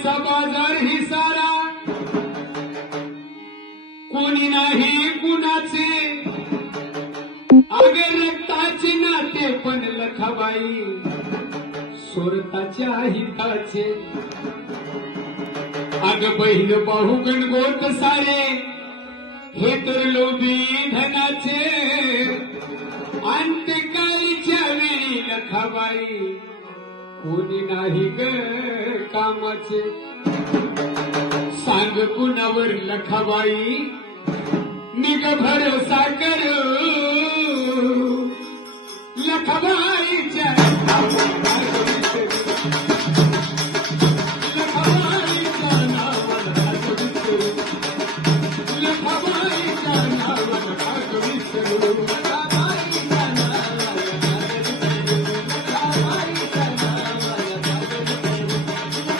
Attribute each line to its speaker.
Speaker 1: सोन्याचा बाजार ही सारा. कोणी नाही कुणाचे. आगे रक्ताचे नाते पण लखाबाई. सोरताच्या हिताचे अग बहीण पाहू गणगोत सारे. हे तर लोभी धनाचे. अंत्यकाळीच्या वेळी लखाबाई. कोणी नाही ग कामाचे. सांग कुणावर लखाबाई. निग भरोसा कर लखाबाई